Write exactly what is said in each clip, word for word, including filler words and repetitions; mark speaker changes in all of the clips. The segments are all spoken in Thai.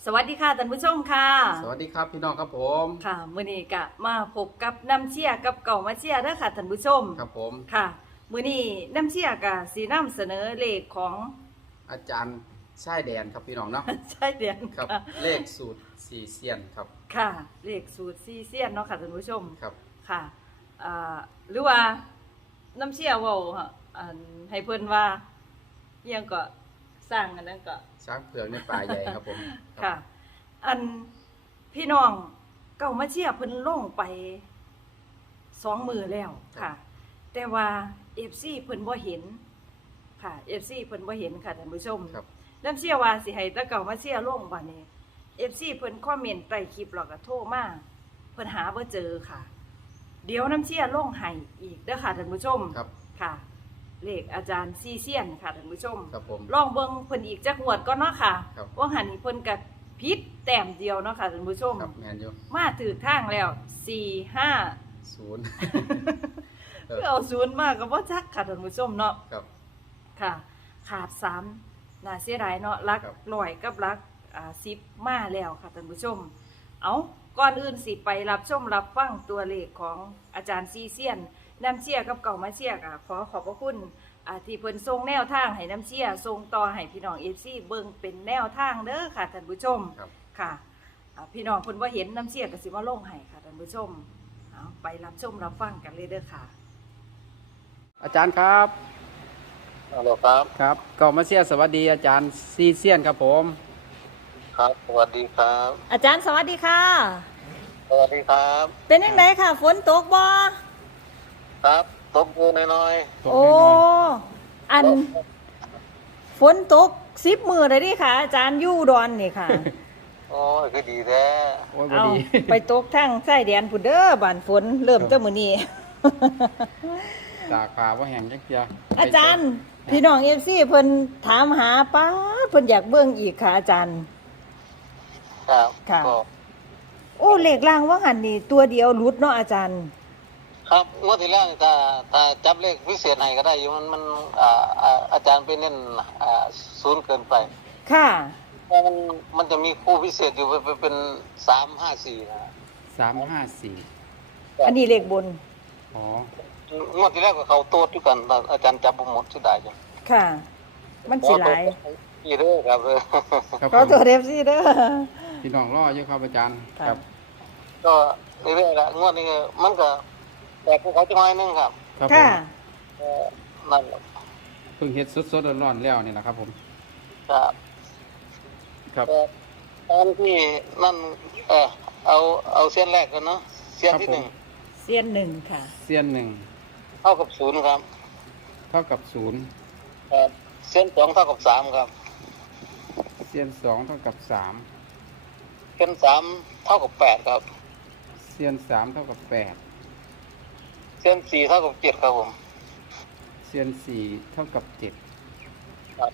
Speaker 1: สวัสดีค่ะท่านผู้ชมค่ะ
Speaker 2: สวัสดีครับพี่น้องครับผม
Speaker 1: ค่ะมื้อนี้ก็มาพบกับน้ำเชี่ยกับเก่ามาเชี่ยเด้อค่ะท่านผู้ชม
Speaker 2: ครับผม
Speaker 1: ค่ะมื้อนี้น้ำเชี่ยก็สินำเสนอเลขของ
Speaker 2: อาจารย์ชายแดนครับพี่น้องเนาะ
Speaker 1: ใช่เดียน
Speaker 2: ครับ
Speaker 1: ค่ะ
Speaker 2: เลขสูตรสี่เซียนครับ
Speaker 1: ค่ะ เลขสูตรซีเซียนเนาะค่ะท่านผู้ชม
Speaker 2: ครับ
Speaker 1: ค่ะอ่าหรือว่าน้ำเชี่ยเว้าอันให้เพิ่นว่าอิหยังก็สร้างอันนั้นก็
Speaker 2: ช้างเผือกในป่าใหญ่ครับผม
Speaker 1: ค่ะ อันพี่น้องเก่ามาเชียร์เพิ่นลงไปสองมือแล้วค่ะ แต่ว่าเอฟซีเพิ่นบ่เห็นค่ะเอฟซีเพิ่นบ่เห็นค่ะท่านผู้ชม
Speaker 2: ครับ
Speaker 1: น้ำเชียร์ว่าสิให้ตะเก่ามาเชียร์ลงบัดนี้เอฟซีเพิ่นคอมเมนต์ใต้คลิปแล้วก็โทรมาเพิ่นหาบ่เจอค่ะ เดี๋ยวน้ำเชียร์ลงให้อีกเด้อค่ะท่านผู้ชม
Speaker 2: ครับ
Speaker 1: ค่ะ เลขอาจารย์ซีเซียนค่ะท่านผู้ชม
Speaker 2: ครับผม
Speaker 1: ลองเบิ่งเพิ่นอีกจักงวดก่อนเนาะค่ะ
Speaker 2: ครับ
Speaker 1: ว่าหันนี่เพิ่นก็ผิดแต้มเดียวเนาะค่ะท่านผู้ชม
Speaker 2: ครับแมนอยู่
Speaker 1: มาถือทางแล้วสี่ ห้า
Speaker 2: ศูนย์ เอ
Speaker 1: คือ
Speaker 2: อ
Speaker 1: เอาศูนย์มาก็บ่จักค่ะท่านผู้ชมเนาะ
Speaker 2: ครับ
Speaker 1: ค่ะ ขาดสามน่าเสียดายเนาะหลัก
Speaker 2: ครับ
Speaker 1: ร้อยกับหลักอ่าสิบมาแล้วค่ะท่านผู้ชม เอาก่อนอื่นสิไปรับชมรับฟังตัวเลขของอาจารย์ซีเซียนน้ำเชี่ยกับเก่ามาเชี่ยค่ะขอขอบพระคุณอ่าที่เพิ่นส่งแนวทางให้น้ำเชี่ยส่งต่อให้พี่น้อง เอฟ ซี เบิ่งเป็นแนวทางเด้อค่ะท่านผู้ชม
Speaker 2: ครับ
Speaker 1: ค่ะอ่าพี่น้องเพิ่นบ่เห็นน้ำเชี่ยก็สิมาลงให้ค่ะท่านผู้ชมเอาไปรับชมรับฟังกันเลยเด้อค่ะ
Speaker 2: อาจารย์ครับ
Speaker 3: ฮัลโหลครับ
Speaker 2: ครับก็มาเชียร์สวัสดีอาจารย์ซีเซียนครับผม
Speaker 3: ครับ สวัสดีครับ
Speaker 1: อาจารย์สวัสดีค่ะ
Speaker 3: สวัสดีครับ
Speaker 1: เป็นยังไงค่ะฝนตกบ่
Speaker 3: ครับตบมือน้อย
Speaker 2: ตก
Speaker 1: โอ้
Speaker 2: แน่นอน
Speaker 1: อันฝนตกสิบมือเลยดิค่ะ อาจารย์อยู่ดอนนี่ค่ะ
Speaker 3: ๆโอ้ยคือดีแท้
Speaker 2: โอ้ยบ่
Speaker 1: เอา
Speaker 2: ดี
Speaker 1: ไปตกทางไส้แดนพุ่นเด้อบ้านฝนเริ่มตั้งมื้อนี้
Speaker 2: ตากผ้าว่าแห้งจักเจีย
Speaker 1: อาจารย์ พี่น้อง เอฟ ซี เพิ่นถามหาป้าดเพิ่นอยากเบิ่งอีกค่ะ อาจารย์
Speaker 3: ครับ
Speaker 1: ค่ะ
Speaker 3: ก็
Speaker 1: โอ้เลขล่างว่าหันนี่ตัวเดียวหลุดเนาะอาจารย์
Speaker 3: ครับงวดที่แล้วนี่ถ้าถ้าจับเลขพิเศษให้ก็ได้อยู่มันมันอ่าอ่าอาจารย์ไปเน้นอ่าศูนย์เกินไป
Speaker 1: ค่ะ
Speaker 3: เพราะมันมันจะมีคู่พิเศษอยู่เป็นเป็นสามห้าสี่นะ
Speaker 2: สามห้าสี่
Speaker 1: อันนี้เลขบน
Speaker 2: อ๋อ
Speaker 3: งวดที่แล้วก็เขาโต๊ดด้วยกันแต่อาจารย์จับบ่หมดสุดได้จ้ะ
Speaker 1: ค่ะ มันสิหลาย
Speaker 3: อีเด้อครับเออ
Speaker 2: ครับ
Speaker 1: ขอ
Speaker 2: ผม
Speaker 1: ตัว เอฟ ซี เด้อ
Speaker 2: พี่น้องรออยู่ครับอาจารย์
Speaker 1: ค่ะ
Speaker 2: ครับ
Speaker 3: ก็เรื่อยๆละงวดนี้มันก็แตกของเขาจะน้อยนึงครับ
Speaker 2: ครับผ
Speaker 1: ค่ะ
Speaker 2: ม
Speaker 3: เอ่อนั่นแหละ
Speaker 2: เพิ่งเฮ็ดสดๆร้อนๆแล้วนี่แหละครับผม
Speaker 3: ครับ
Speaker 2: ครับ
Speaker 3: แต่ตอนที่นั่นเออเอาเอาเส้นแรกกันเนาะเส้นที่หนึ่ง
Speaker 1: เซียนหนึ่งค่ะ
Speaker 2: เซียนหนึ่ง
Speaker 3: เท่ากับศูนย์ครับ
Speaker 2: เท่ากับศูนย์
Speaker 3: ครับเส้นสองเท่ากับสามครับ
Speaker 2: เซียนสองเท่ากับสาม
Speaker 3: เส้นสามเท่ากับแปดครับ
Speaker 2: เซียนสามเท่ากับแปด
Speaker 3: เส้นสี่เท่ากับเจ็ดครับผม
Speaker 2: เซียนสี่เท่ากับเจ็ด
Speaker 3: ครับ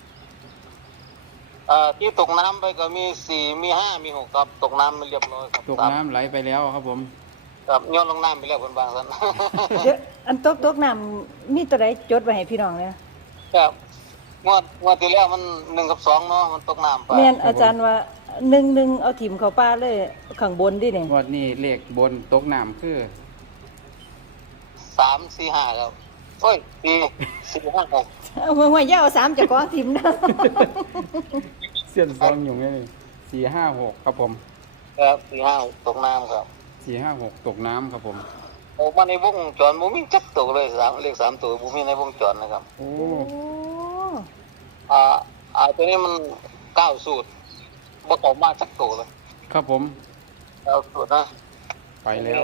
Speaker 3: อ่าที่ตกน้ำไปก็มีสี่มีห้ามีหกครับตกน้ำไปเรียบร้อยครับ
Speaker 2: ตกน้ำไหลไปแล้วครับผม
Speaker 3: ครับโย้อนลงน้ำไปแล้วคนบางท่าน
Speaker 1: เดี๋ยวอันตกตกน้ำมีตัวใดจดไว้ให้พี่น้องเนี่ย
Speaker 3: ครับงวดงวดที่แล้วมันหนึ่งกับสองเนาะมันตกน้ำไป
Speaker 1: แม่นอาจารย์ว่าหนึ่งหนึ่งเอาถิ่มเข้าป้าเลยข้างบนดิเนี่ย
Speaker 2: งวดนี้เลขบนตกน้ำคือ
Speaker 3: สามสี่ห้าครับโอ้ยสี่สี่ห้าหก
Speaker 1: เอาหัวหัวเย้าสามจากกองถิ่มนะ
Speaker 2: เซียนสองอยู่ไงสี่ห้าหกครับผม
Speaker 3: ครับสี่ห้าหกตกน้ำครับ
Speaker 2: สี่ห้าหกตกน้ำครับผม
Speaker 3: ออกมาในวงจรบุมีจักตัวเลยสามเลขสามตัวบุมีในวงจรนะครับ
Speaker 2: โอ้
Speaker 1: โอ้
Speaker 3: อ่าอ่าตัวนี้มันเก้าสูตรบ่ตกมาจักตัวเลย
Speaker 2: ครับผม
Speaker 3: เก้าสูตรนะ
Speaker 2: ไปแล้ว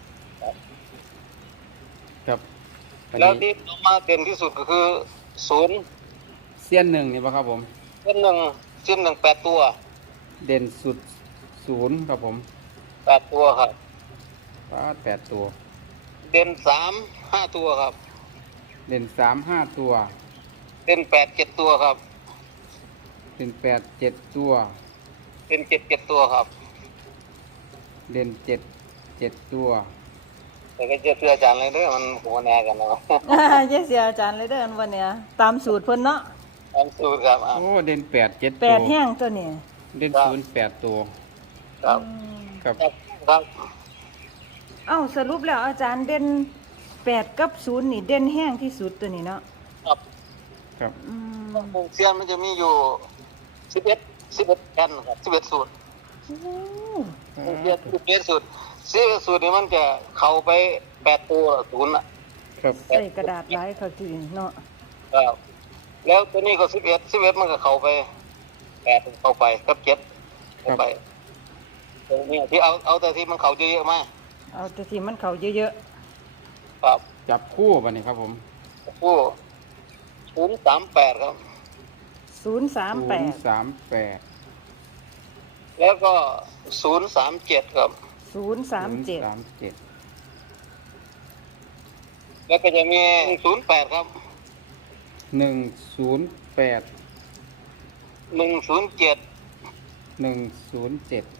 Speaker 2: ครับอัน
Speaker 3: แล้ว
Speaker 2: นี้
Speaker 3: ที่ออกมาเด่นที่สุดก็คือศูนย์
Speaker 2: เซียนหนึ่งนี่ปะครับผม
Speaker 3: เส้นหนึ่งเส้นหนึ่งแปดตัว
Speaker 2: เด่นสุดศูนย์ครับผม
Speaker 3: แปดตัวครับ
Speaker 2: ป้าดแปดตัว
Speaker 3: เด่นสามห้าตัวครับ
Speaker 2: เด่นสามห้าตัว
Speaker 3: เด่นแปดเจ็ดตัวครับ
Speaker 2: เด่นแปดเจ็ดตัว
Speaker 3: เด่นเจ็ดเจ็ดตัวครับ
Speaker 2: เด่นเจ็ดเจ็ดตัว
Speaker 3: แต่ก็จะเชื่ออาจารย์เลยเด้อมันหัวแน่กันนะครับ
Speaker 1: อ่าเจ๊เสียอาจารย์เลยเด้อวันเนี้ยตามสูตรเพิ่นเนาะ
Speaker 3: ตามสูตรครับอ่ะ
Speaker 2: โอ้เด่นแปดเจ็ด
Speaker 1: แป
Speaker 2: ตัว
Speaker 1: ดแห้งตัวนี้
Speaker 2: เด่นศูนย์แปดตัว
Speaker 3: ครับ
Speaker 1: อืม
Speaker 2: ครับ
Speaker 3: ครับครับ
Speaker 1: เอ้าสรุปแล้วอาจารย์เด่นแปดกับศูนย์นี่เด่นแห้งที่สุดตัวนี้เนาะ
Speaker 3: ครับ
Speaker 2: ครับ
Speaker 1: อืม
Speaker 3: วงเซียนมันจะมีอยู่สิบเอ็ดสิบเอ็ดแผ่นครับสิบเอ็ดสูตร
Speaker 1: โอ้
Speaker 3: วงเซียนสิบเอ็ดสูตรสิบเอ็ดสูตรนี่มันจะเข้าไปแปดตัวศูนย์อ่ะ
Speaker 2: ครับ
Speaker 1: ใส่กระดาษหลายเขาทีเนาะ
Speaker 3: ครับแล้วตัวนี้ก็สิบเอ็ดสิบเอ็ดมันก็เข้าไปแปดเข้าไปกับเจ็ดเข้าไปตรงนี้ที่เอาเอาแต่ที่มันเข้าเยอะๆมา
Speaker 1: เอาแต่ที่มันเขาเยอะ
Speaker 3: ครับ
Speaker 2: จับคู่บัดนี้ครับผม
Speaker 3: ผู้ศูนย์สามแปดครับ
Speaker 1: ๆศูนย์สามแป
Speaker 2: ศูน
Speaker 1: ด
Speaker 2: ย์สามแปด
Speaker 3: แล้วก็ศูนย์สามเจ็ดครับ
Speaker 1: ศูนย์สามเจ็ด
Speaker 2: สามเจ็ด
Speaker 3: แล้วก็จะมีศูนย์แปดครับ
Speaker 2: หนึ่งศูนย์แปด
Speaker 3: หนึ่งศูนย์เจ็ด
Speaker 2: หนึ่งศูนย์เจ็ด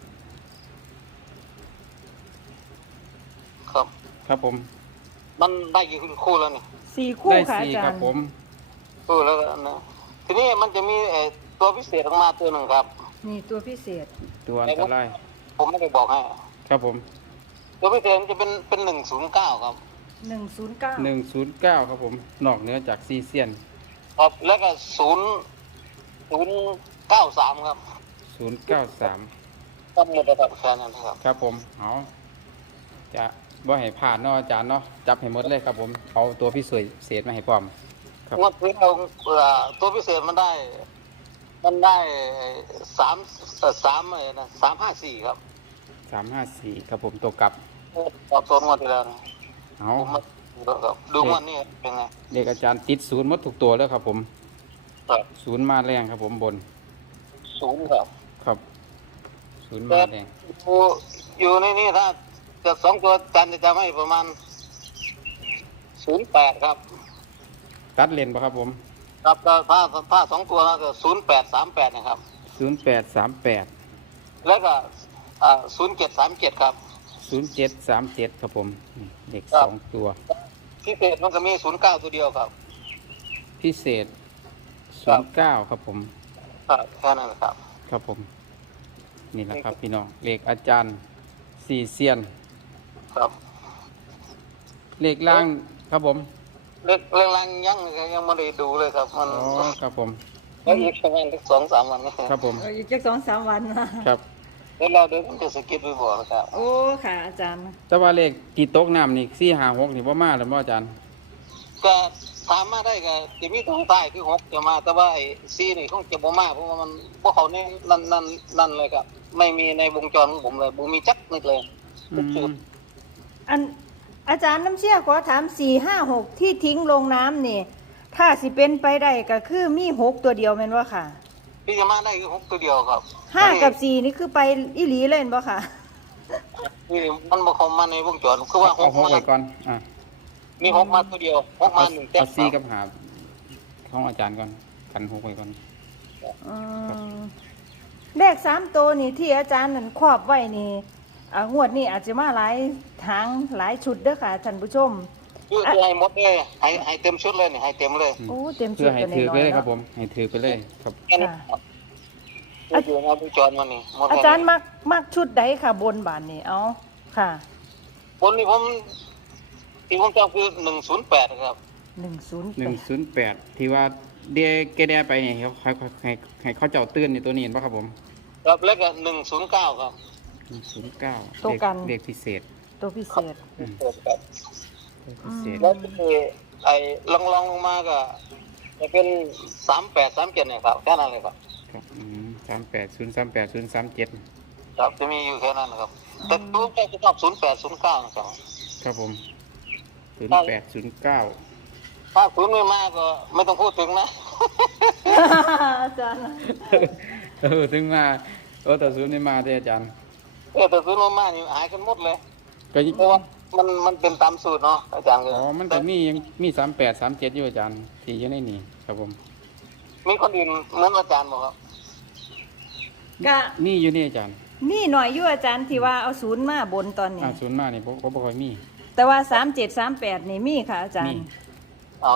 Speaker 3: ครับ
Speaker 2: ครับผม
Speaker 3: มันได้กี่คู่แล้วนี่
Speaker 1: สี่คู่
Speaker 2: ได้
Speaker 1: ค่ะอา
Speaker 2: สี่
Speaker 1: จา
Speaker 2: ครั
Speaker 1: ร
Speaker 2: บ
Speaker 1: ย์
Speaker 2: ผม
Speaker 3: คู่แล้วก็นะทีนี้มันจะมีเอ่อตัวพิเศษออกมาตัวหนึ่งครับ
Speaker 1: นี่ตัวพิเศษ
Speaker 2: ตัวอันตราย
Speaker 3: ผมไม่ได้บอกให้
Speaker 2: ครับผม
Speaker 3: ตัวพิเศษมันจะเป็นเป็นหนึ่งศูนย์เก้าครับ
Speaker 1: หนึ่งศูนย์เก้า
Speaker 2: หนึ่งศูนย์เก้าครับผม นอกเหนือจากซีเซียน
Speaker 3: ครับแล้วก็ศูนย์ศูนย์เก้าสามครับ
Speaker 2: ศูนย์เก้าสาม
Speaker 3: ก็หมดแล้วครับแค่นั้นครับ
Speaker 2: ครับผมเอาจะบ่ให้ผ่านเนาะอาจารย์เนาะจับให้หมดเลยครับผมเอาตัวพิเศษเศษมาให้พร้อม ครับ
Speaker 3: งวดที่เราเอ่อตัวพิเศษมันได้ มันได้สามเอ่อสามเลยนะสามห้าสี่ครับ
Speaker 2: สามห้าสี่ครับผมตัวกลับ
Speaker 3: ตอบตัวงวดที่แล้วนะ
Speaker 2: เอา
Speaker 3: ผมมาดูแล้วครับดูงวดนี้เป็นไง
Speaker 2: เด็กอาจารย์ติดศูนย์หมดทุกตัวแล้วครับผม
Speaker 3: ครับ
Speaker 2: ศูนย์มาแรงครับผมบน
Speaker 3: ศูนย์ครับ
Speaker 2: ครับศูนย์
Speaker 3: แต่
Speaker 2: มาแรง
Speaker 3: อยู่อยู่ในนี้ถ้าจะสองตัวจันจะจำให้ประมาณศูนย์แปดครับ
Speaker 2: ตัดเลนป่ะครับผม
Speaker 3: ครับถ้าถ้าถ้าสองตัวก็ศูนย์แปดสามแปดนะครับ
Speaker 2: ศูนย์แปดสามแปด
Speaker 3: แล้วก็ศูนย์เจ็ดสามเจ็ดครับ
Speaker 2: ศูนย์เจ็ดสามเจ็ดครับผมนี่เด็ก
Speaker 3: ครั
Speaker 2: ส
Speaker 3: บ
Speaker 2: องตัว
Speaker 3: พิเศษมันก็มีศูนย์เก้าตัวเดียวครับ
Speaker 2: พิเศษ
Speaker 3: ครั
Speaker 2: ศู
Speaker 3: บ
Speaker 2: นย์เก้าครับผม
Speaker 3: ครับแค่นั้นนะครับ
Speaker 2: ครับผม นี่แหละครับพี่น้องเลขอาจารย์สี่เซียน
Speaker 3: ครับ
Speaker 2: เลขล่างครับผม
Speaker 3: เรื่องเรื่องรังยังยังไม่ได้ดูเลยครับ มัน
Speaker 2: อ๋อครับผม
Speaker 3: แล้วอีกประมาณสองสามวันนี้
Speaker 2: ครับผม
Speaker 1: เอออีกจักสองสามวันนะครับ
Speaker 3: แล้วเราเดี๋ยวผมจะสกิปไปบอกนะครับ
Speaker 1: โอ้ค่ะอาจารย์
Speaker 2: แต่ว่าเลขกี่ตกน้ำนี่สี่หาหกนี่ว่ามาหรือว่าอาจารย์
Speaker 3: ก็ถามมาได้ก็จะมีตัวใต้คือหกจะมาแต่ว่าไอ้ซีนี่คงจะบ่มาเพราะว่ามันพวกเขาเนี่ยนั่นนั่นนั่นเลยครับไม่มีในวงจรของผมเลยบ่มีจักนิดเลย
Speaker 2: อืม
Speaker 1: อันอาจารย์น้ำเชี่ยขอถามสี่ห้าหกที่ทิ้งลงน้ำนี่ ถ้าสิเป็นไปได้ก็คือมีหกตัวเดียวแม่นว่าค่ะ
Speaker 3: ที่จะมาได้คือหกตัวเดียวครับ
Speaker 1: ห้ากับสี่นี่คือไปอีหลีเล่นบ่ค่ะ
Speaker 3: นี่มันบ่เข้ามาในวงจรคือว่าห
Speaker 2: เอา
Speaker 3: ก
Speaker 2: หก
Speaker 3: มา
Speaker 2: ไว้ก่อนอ่ะ
Speaker 3: มีหกมาตัวเดียวหกมา
Speaker 2: เอา
Speaker 3: หนึ่งแต้
Speaker 2: เอา
Speaker 3: ม
Speaker 2: สี่กับหาของอาจารย์ก่อนกันหกไว้ก่อน
Speaker 1: อืมเลขสามตัวนี่ที่อาจารย์นั่นครอบไว้นี่อ่างวดนี่อาจจะมาหลายทางหลายชุดเด้อค่ะท่านผู้ชม
Speaker 3: คือคือให้หมดเลยให้ให้เต็มชุดเลยนี่ให้เต็มเลย
Speaker 2: อืม
Speaker 1: โอ้เต็มชุ
Speaker 2: เพื่อ
Speaker 1: ด
Speaker 2: ให้
Speaker 1: กัน
Speaker 2: ถือไป
Speaker 1: น้อย
Speaker 2: เลย
Speaker 1: ๆ
Speaker 2: ครับ
Speaker 1: เนาะ
Speaker 2: ผมให้ถือไปเลยครับ
Speaker 3: แค่นี้ครับอยู่ในวงจรมันนี่หมด
Speaker 1: อา
Speaker 3: แค่
Speaker 1: จารย์
Speaker 3: นี้
Speaker 1: มักมักชุดใดค่ะบนบานนี่เอาค่ะ
Speaker 3: คนนี้ผมที่ผมจำคือหนึ่งศูนย์แปดครับ
Speaker 1: หนึ่งศูนย์
Speaker 2: หนึ่งศูนย์แปดที่ว่าเดเกเดไปเนี่ยเขาให้ให้ให้เขาเจ้าตื่นในตัวนี้เห็นป่ะครับผม
Speaker 3: ครับแล้วก็หนึ่งศูนย์เก้าครับ
Speaker 2: หนึ่งศูนย์เก้าเด็กพิเศษ
Speaker 1: ตัวพิเศษ
Speaker 2: อืม
Speaker 3: ครับ
Speaker 2: เลขพิเศษ
Speaker 3: แล้วก็คือไอ้ลองลองลงมาก็จะเป็นสามแปดสามเจ็ดเนี่ยครับแค่นั้นเลยครับ
Speaker 2: ครับสามแปดศูนย์สามแปดศูนย์สามเจ็ด
Speaker 3: ครับจะมีอยู่แค่นั้นนะครับแต่ตัวแรกจะชอบศูนย์แปดศูนย์เก้านะครับ
Speaker 2: ครับผมศูนย์แปดศูนย์เก้า
Speaker 3: ถ้าศูนย์ไม่มากก็ไม่ต้องพูดถึงนะ
Speaker 1: อาจารย์
Speaker 2: เออถึงมาเออแต่ศูนย์ไม่มาเด้อาจารย์
Speaker 3: เออแต่ศูนย์มากๆนี่หายกันหมดเลย
Speaker 2: ก็ย
Speaker 3: เพราะว่ามันมันเป็นตามสูตรเนาะอาจารย์ก็
Speaker 2: อ๋อมันก็มียังมีสามแปดสามเจ็ดอยู่อาจารย์ที่อยู่ในนี่ครับผม
Speaker 3: มีคนอื่นเหมือนอาจารย์บอกครับ
Speaker 1: กะ
Speaker 2: มีอยู่นี่อาจารย์
Speaker 1: มีหน่อยอยู่อาจารย์ที่ว่าเอาศูนย์มาบนตอนนี้
Speaker 2: อ่าศูนย์มานี่ผมผมบ่ค่อยมี
Speaker 1: แต่ว่าสามเจ็ดสามแปดนี่มีค่ะอาจาร
Speaker 2: มี
Speaker 1: ย์
Speaker 3: เอาก็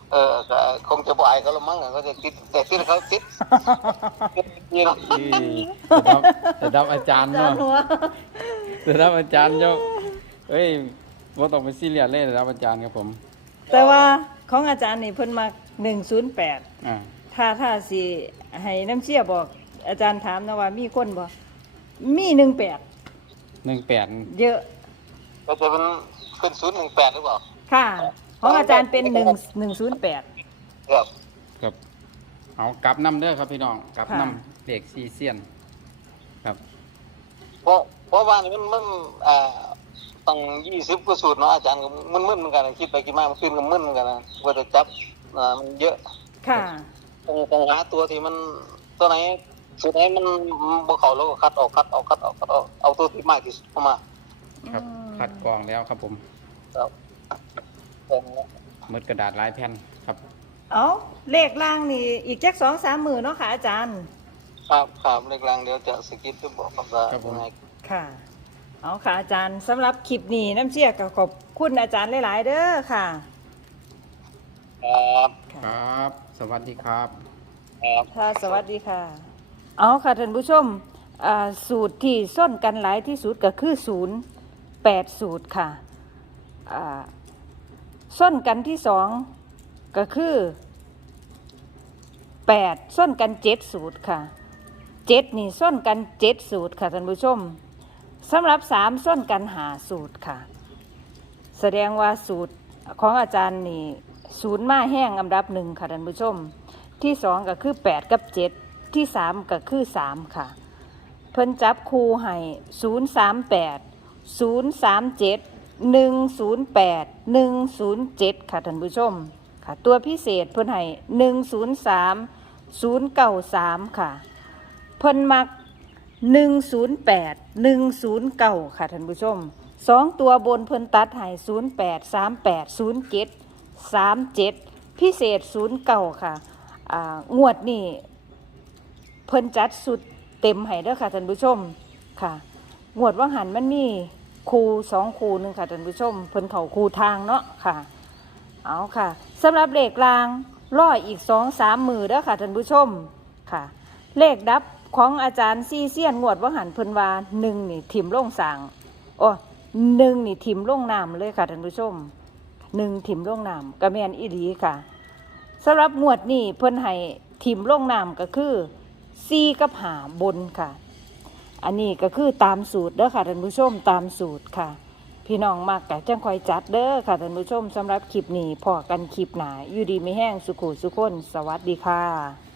Speaker 3: เออก็คงจะบ่อายเขาละมั้งก็จะติดแต่ที่เขาติดนี่เนาะ
Speaker 2: นี่ระดับระดับอาจารย์
Speaker 1: จาน
Speaker 2: เนาะ
Speaker 1: หัว
Speaker 2: ระดับอาจารย์เจ้าเฮ้ยบ่ต้องไปซีเรียสเลยระดับอาจารย์ครับผม
Speaker 1: แต่ว่าของอาจารย์นี่เพิ่นมักหนึ่งศูนย์แปด
Speaker 2: อ่า
Speaker 1: ถ้าถ้าสิให้น้ำเชี่ยบอกอาจารย์ถามนะว่ามีคนบ่มีหนึ่งแปด
Speaker 2: หนึ่งแปด
Speaker 1: เยอะ
Speaker 3: ก็จะเป็นเป็นศูนย์หนึ่งแปดหรือเปล่า
Speaker 1: ค่ะ ของอาจารย์เป็นหนึ่งหนึ่งศูนย์แปด
Speaker 3: ครับ
Speaker 2: ครับเอากลับน้ำเด้อครับพี่น้องกลับ
Speaker 1: ค่ะ
Speaker 2: น้ำเด็กซีเซียนครับ
Speaker 3: เพราะเพราะว่านี่มันมันอ่าตั้งยี่สิบกว่าสูตรเนาะอาจารย์ก็มึนๆเหมือนกันคิดไปคิดมามันขึ้นก็มึนเหมือนกันนะว่าจะจับอ่ามันเยอะ
Speaker 1: ค่ะ
Speaker 3: ต้องต้องหาตัวที่มันตัวไหนสูตรไหนมันบ่เข้าแล้วก็คัดออกคัดออกคัดออกคัดออกเอาตัวที่มากที่สุดเข้ามา
Speaker 2: ครับ
Speaker 1: อืม
Speaker 2: คัดกรองแล้วครับผม
Speaker 3: ครับแค่นั้นแหละ
Speaker 2: หมดกระดาษหลายแผ่นครับ
Speaker 1: เอาเลขล่างนี่อีกจักสองสามหมื่นเนาะค่ะอาจารย์
Speaker 3: ครับครับเลขกลางเดี๋ยวจะสกิปจะบอกครับว่า
Speaker 2: ครับผม
Speaker 3: ยังไง
Speaker 1: ค่ะ เอาค่ะอาจารย์สำหรับคลิปนี้น้ำเชี่ยก็ขอบคุณอาจารย์หลายๆเด้อค่ะ
Speaker 3: ครับ
Speaker 2: ครับ สวัสดีครับ
Speaker 3: ครับ
Speaker 1: ค่ะสวัสดีค่ะ เอาค่ะท่านผู้ชมอ่าสูตรที่ส้นกันหลายที่สุดก็คือศูนย์แปดสูตรค่ะอ่าส้นกันที่สองก็คือแปดส้นกันเจ็ดสูตรค่ะเจ็ดนี่ส้นกันเจ็ดสูตรค่ะท่านผู้ชมสำหรับสามส้นกันหาสูตรค่ะ แสดงว่าสูตรของอาจารย์นี่ศูนย์มาแห้งอันดับหนึ่งค่ะท่านผู้ชม ที่สองก็คือแปดกับเจ็ดที่สามก็คือสามค่ะ เพิ่นจับคูให้ศูนย์สามแปดศูนย์สามเจ็ดหนึ่งศูนย์แปดหนึ่งศูนย์เจ็ดค่ะท่านผู้ชมค่ะ ตัวพิเศษเพิ่นให้หนึ่งศูนย์สามศูนย์เก้าสามค่ะ เพิ่นมักหนึ่งศูนย์แปดหนึ่งศูนย์เก้าค่ะท่านผู้ชมสองตัวบนเพิ่นตัดให้ศูนย์แปดสามแปดศูนย์เจ็ดสามเจ็ดพิเศษศูนย์เก้าค่ะอ่างวดนี่เพิ่นจัดสุดเต็มให้เด้อค่ะท่านผู้ชมค่ะงวดว่างหันมันมีคูสองคูหนึ่งค่ะท่านผู้ชมเพิ่นเขาคูทางเนาะค่ะเอาค่ะสำหรับเลขรางร้อยอีกสองสามมือเด้อค่ะท่านผู้ชมค่ะ เลขดับของอาจารย์ซีเซียนงวดว่างหันเพิ่นว่าหนึ่งนี่ถิ่มลงสางโอ้หนึ่งนี่ถิ่มลงน้ำเลยค่ะท่านผู้ชมหนึ่งถิ่มลงน้ำกระแมนอีหลีค่ะสำหรับงวดนี่เพิ่นให้ถิ่มลงน้ำก็คือซีกับหาบนค่ะ อันนี้ก็คือตามสูตรเด้อค่ะท่านผู้ชมตามสูตรค่ะ พี่น้องมากกะจังคอยจัดเด้อค่ะท่านผู้ชมสำหรับคลิปนี้พอกันคลิปหนาอยู่ดีไม่แห้งสุขุสุขคนสวัสดีค่ะ